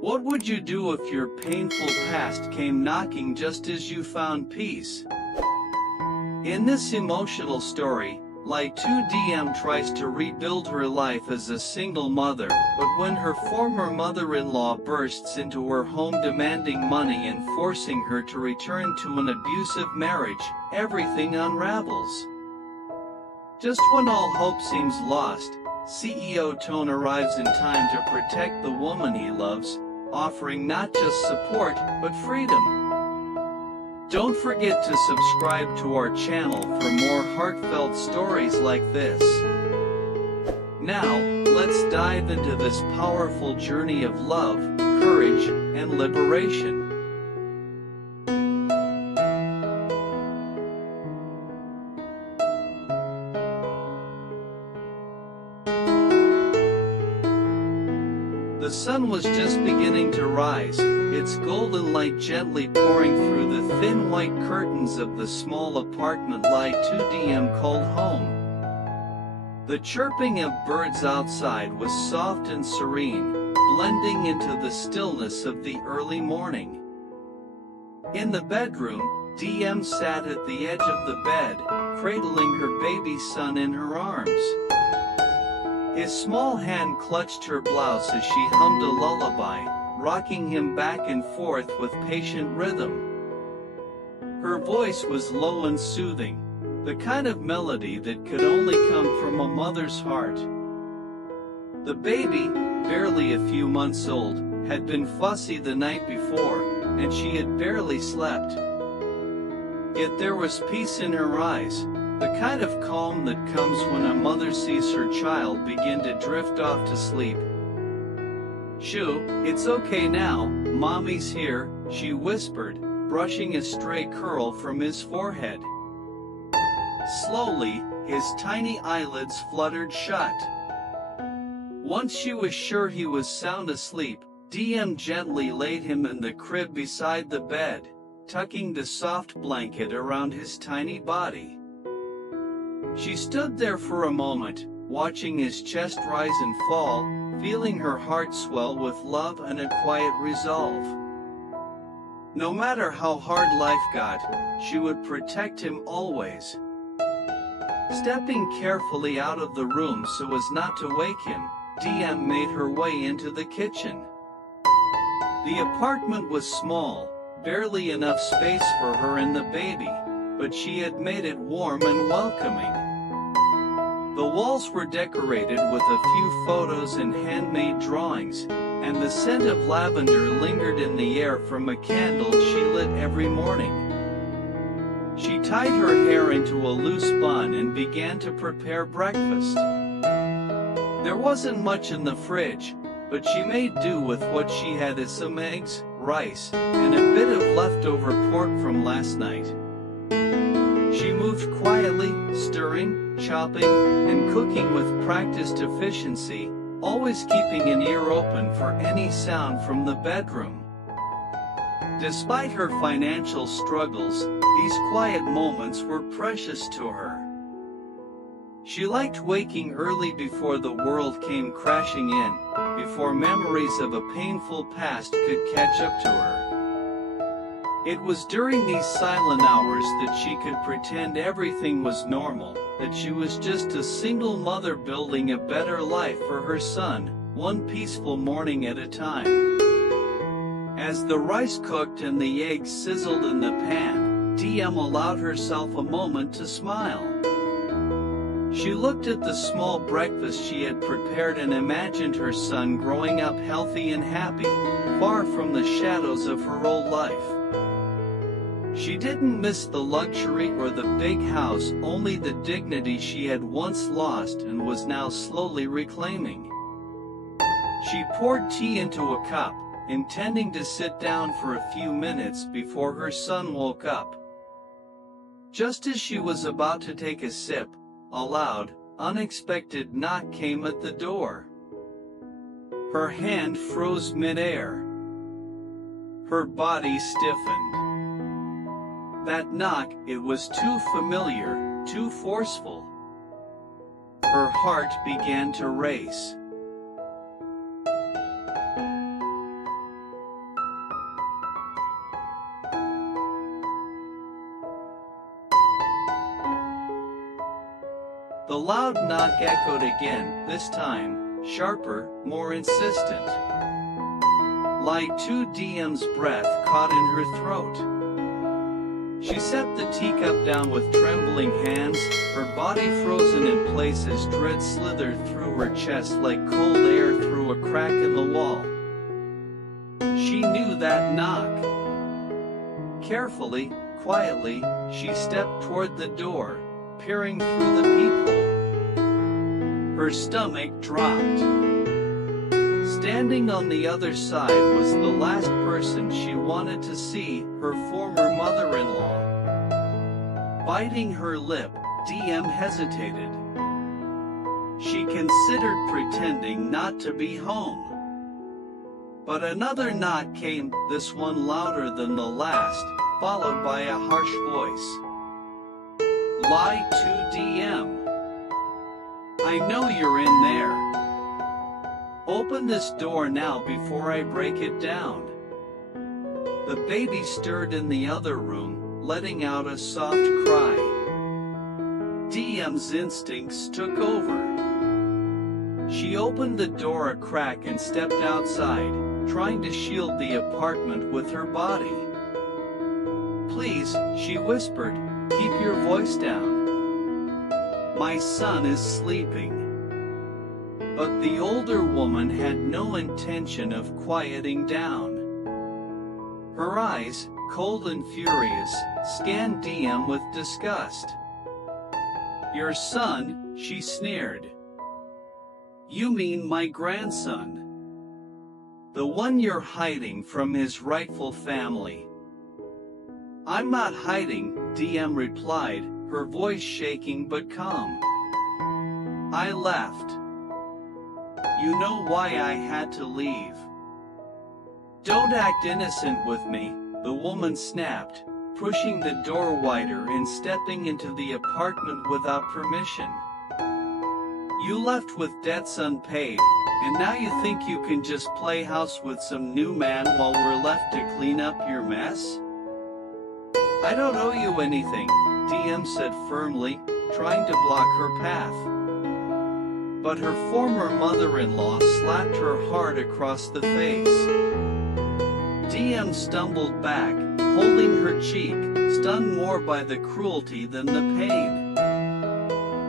What would you do if your painful past came knocking just as you found peace? In this emotional story, Ly Tu Diem tries to rebuild her life as a single mother, but when her former mother-in-law bursts into her home demanding money and forcing her to return to an abusive marriage, everything unravels. Just when all hope seems lost, CEO Toan arrives in time to protect the woman he loves, offering not just support, but freedom. Don't forget to subscribe to our channel for more heartfelt stories like this. Now, let's dive into this powerful journey of love, courage, and liberation. The sun was just beginning to rise, its golden light gently pouring through the thin white curtains of the small apartment Ly Tu Diem called home. The chirping of birds outside was soft and serene, blending into the stillness of the early morning. In the bedroom, Diem sat at the edge of the bed, cradling her baby son in her arms. His small hand clutched her blouse as she hummed a lullaby, rocking him back and forth with patient rhythm. Her voice was low and soothing, the kind of melody that could only come from a mother's heart. The baby, barely a few months old, had been fussy the night before, and she had barely slept. Yet there was peace in her eyes, the kind of calm that comes when a mother sees her child begin to drift off to sleep. "Shoo, it's okay now, Mommy's here," she whispered, brushing a stray curl from his forehead. Slowly, his tiny eyelids fluttered shut. Once she was sure he was sound asleep, Diem gently laid him in the crib beside the bed, tucking the soft blanket around his tiny body. She stood there for a moment, watching his chest rise and fall, feeling her heart swell with love and a quiet resolve. No matter how hard life got, she would protect him always. Stepping carefully out of the room so as not to wake him, Diem made her way into the kitchen. The apartment was small, barely enough space for her and the baby, but she had made it warm and welcoming. The walls were decorated with a few photos and handmade drawings, and the scent of lavender lingered in the air from a candle she lit every morning. She tied her hair into a loose bun and began to prepare breakfast. There wasn't much in the fridge, but she made do with what she had as some eggs, rice, and a bit of leftover pork from last night. She moved quietly, stirring, chopping, and cooking with practiced efficiency, always keeping an ear open for any sound from the bedroom. Despite her financial struggles, these quiet moments were precious to her. She liked waking early before the world came crashing in, before memories of a painful past could catch up to her. It was during these silent hours that she could pretend everything was normal, that she was just a single mother building a better life for her son, one peaceful morning at a time. As the rice cooked and the eggs sizzled in the pan, Diem allowed herself a moment to smile. She looked at the small breakfast she had prepared and imagined her son growing up healthy and happy, far from the shadows of her old life. She didn't miss the luxury or the big house, only the dignity she had once lost and was now slowly reclaiming. She poured tea into a cup, intending to sit down for a few minutes before her son woke up. Just as she was about to take a sip, a loud, unexpected knock came at the door. Her hand froze mid-air. Her body stiffened. That knock, it was too familiar, too forceful. Her heart began to race. loud knock echoed again, this time, sharper, more insistent. Ly Tu Diem's breath caught in her throat. She set the teacup down with trembling hands, her body frozen in place as dread slithered through her chest like cold air through a crack in the wall. She knew that knock. Carefully, quietly, she stepped toward the door, peering through the peephole. Her stomach dropped. Standing on the other side was the last person she wanted to see, her former mother-in-law. Biting her lip, Diem hesitated. She considered pretending not to be home. But another knock came, this one louder than the last, followed by a harsh voice. Ly Tu Diem. I know you're in there. Open this door now before I break it down. The baby stirred in the other room, letting out a soft cry. Diem's instincts took over. She opened the door a crack and stepped outside, trying to shield the apartment with her body. Please, she whispered, keep your voice down. My son is sleeping. But the older woman had no intention of quieting down. Her eyes, cold and furious, scanned Diem with disgust. Your son, she sneered. You mean my grandson? The one you're hiding from his rightful family. I'm not hiding, Diem replied, her voice shaking but calm. I left. You know why I had to leave. Don't act innocent with me, the woman snapped, pushing the door wider and stepping into the apartment without permission. You left with debts unpaid, and now you think you can just play house with some new man while we're left to clean up your mess? I don't owe you anything, Diem said firmly, trying to block her path. But her former mother-in-law slapped her hard across the face. Diem stumbled back, holding her cheek, stunned more by the cruelty than the pain.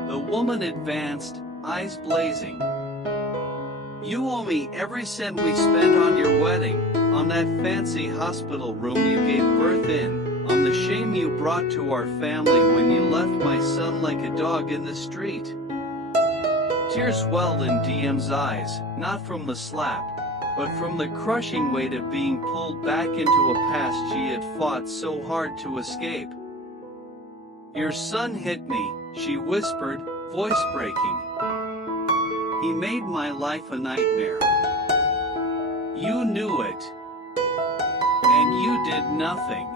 The woman advanced, eyes blazing. You owe me every cent we spent on your wedding, on that fancy hospital room you gave birth in, on the shame you brought to our family when you left my son like a dog in the street. Tears welled in Diem's eyes, not from the slap, but from the crushing weight of being pulled back into a past she had fought so hard to escape. Your son hit me, she whispered, voice breaking. He made my life a nightmare. You knew it. And you did nothing.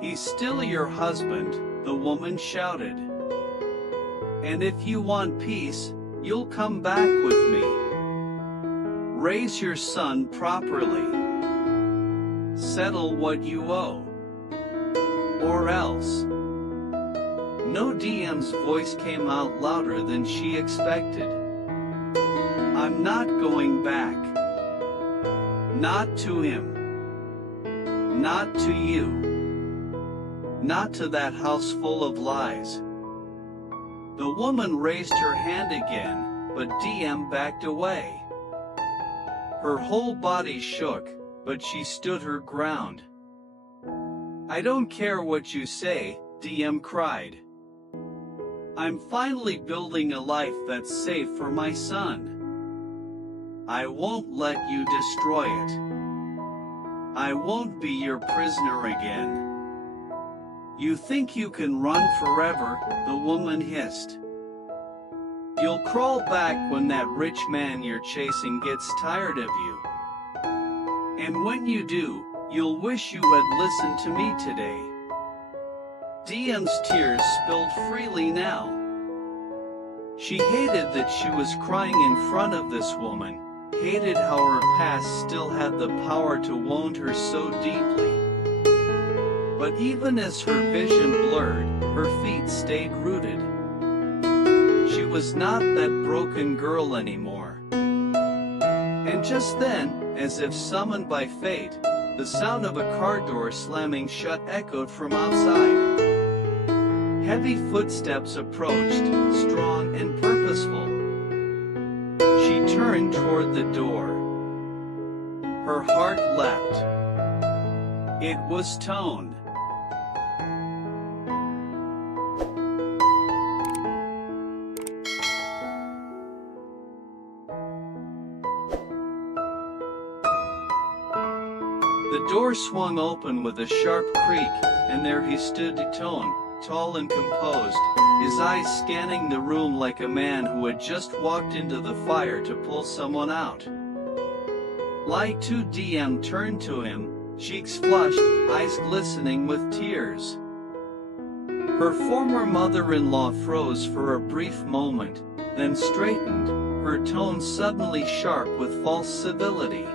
He's still your husband, the woman shouted. And if you want peace, you'll come back with me. Raise your son properly. Settle what you owe. Or else. No, Diem's voice came out louder than she expected. I'm not going back. Not to him. Not to you. Not to that house full of lies. The woman raised her hand again, but Diem backed away. Her whole body shook, but she stood her ground. I don't care what you say, Diem cried. I'm finally building a life that's safe for my son. I won't let you destroy it. I won't be your prisoner again. You think you can run forever, the woman hissed. You'll crawl back when that rich man you're chasing gets tired of you. And when you do, you'll wish you had listened to me today. Diem's tears spilled freely now. She hated that she was crying in front of this woman, hated how her past still had the power to wound her so deeply. But even as her vision blurred, her feet stayed rooted. was not that broken girl anymore. And just then, as if summoned by fate, the sound of a car door slamming shut echoed from outside. Heavy footsteps approached, strong and purposeful. She turned toward the door. Her heart leapt. It was Toan. The door swung open with a sharp creak, and there he stood, Toan, tall and composed, his eyes scanning the room like a man who had just walked into the fire to pull someone out. Ly Tu Diem turned to him, cheeks flushed, eyes glistening with tears. Her former mother-in-law froze for a brief moment, then straightened, her tone suddenly sharp with false civility.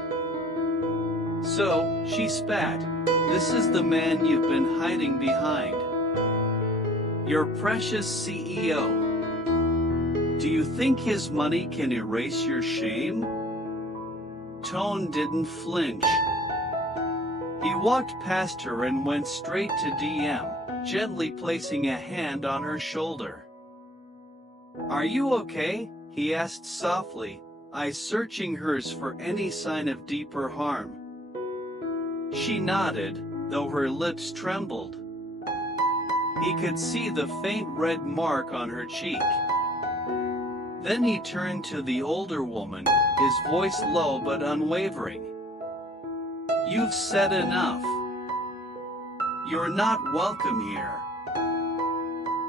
"So," she spat, "this is the man you've been hiding behind. Your precious CEO. Do you think his money can erase your shame?" Toan didn't flinch. He walked past her and went straight to Diem, gently placing a hand on her shoulder. "Are you okay?" he asked softly, eyes searching hers for any sign of deeper harm. She nodded, though her lips trembled. He could see the faint red mark on her cheek. Then he turned to the older woman, his voice low but unwavering. "You've said enough. You're not welcome here."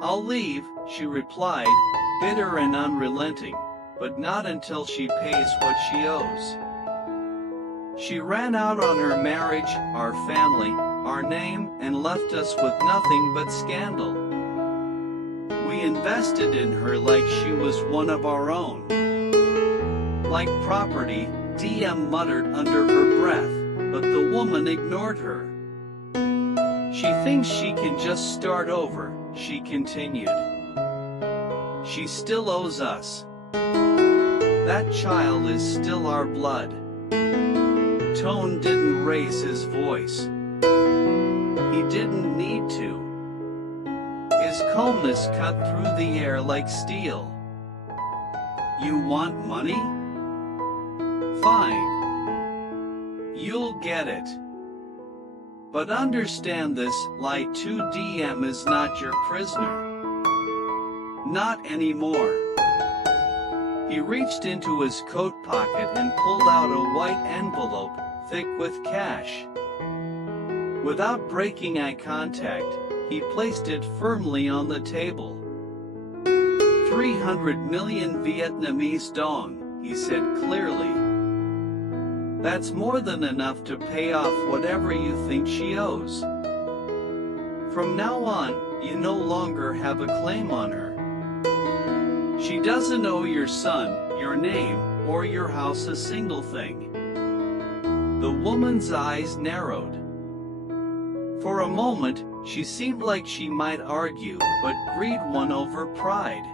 "I'll leave," she replied, bitter and unrelenting, "but not until she pays what she owes. She ran out on her marriage, our family, our name, and left us with nothing but scandal. We invested in her like she was one of our own. Like property," Diem muttered under her breath, but the woman ignored her. "She thinks she can just start over," she continued. "She still owes us. That child is still our blood." Toan didn't raise his voice. He didn't need to. His calmness cut through the air like steel. "You want money? Fine. You'll get it. But understand this, Ly Tu Diem is not your prisoner. Not anymore." He reached into his coat pocket and pulled out a white envelope, thick with cash. Without breaking eye contact, he placed it firmly on the table. 300 million Vietnamese dong, he said clearly. "That's more than enough to pay off whatever you think she owes. From now on, you no longer have a claim on her. She doesn't owe your son, your name, or your house a single thing." The woman's eyes narrowed. For a moment, she seemed like she might argue, but greed won over pride.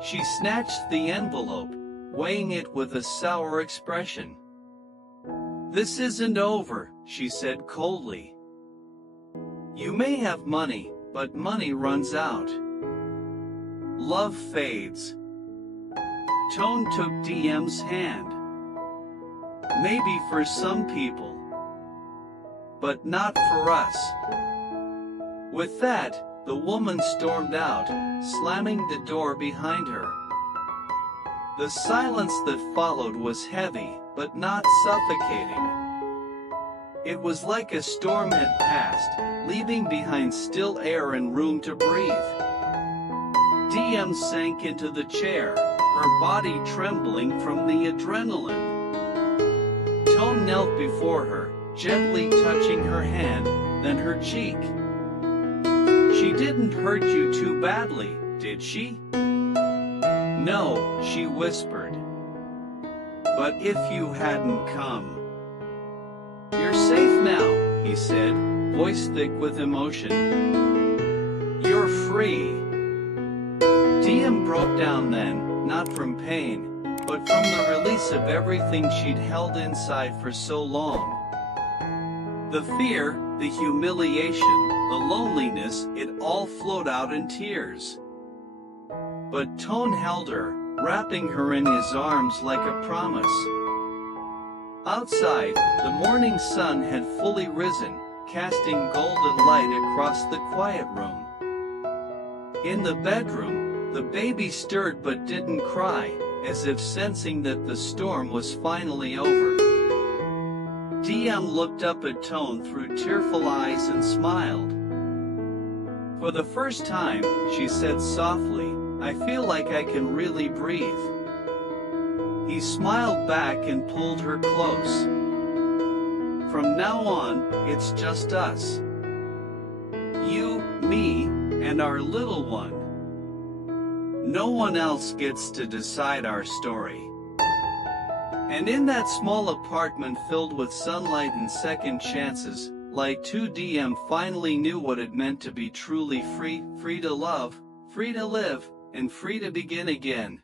She snatched the envelope, weighing it with a sour expression. "This isn't over," she said coldly. "You may have money, but money runs out. Love fades." Toan took Diem's hand. "Maybe for some people, but not for us." With that, the woman stormed out, slamming the door behind her. The silence that followed was heavy, but not suffocating. It was like a storm had passed, leaving behind still air and room to breathe. Diem sank into the chair, her body trembling from the adrenaline. Toan knelt before her, gently touching her hand, then her cheek. "She didn't hurt you too badly, did she?" "No," she whispered. "But if you hadn't come." "You're safe now," he said, voice thick with emotion. "You're free." Diem broke down then, not from pain, but from the release of everything she'd held inside for so long. The fear, the humiliation, the loneliness, it all flowed out in tears. But Toan held her, wrapping her in his arms like a promise. Outside, the morning sun had fully risen, casting golden light across the quiet room. In the bedroom, the baby stirred but didn't cry, as if sensing that the storm was finally over. Diem looked up at Toan through tearful eyes and smiled. For the first time, she said softly, "I feel like I can really breathe." He smiled back and pulled her close. "From now on, it's just us. You, me, and our little one. No one else gets to decide our story." And in that small apartment filled with sunlight and second chances, Ly Tu Diem finally knew what it meant to be truly free, free to love, free to live, and free to begin again.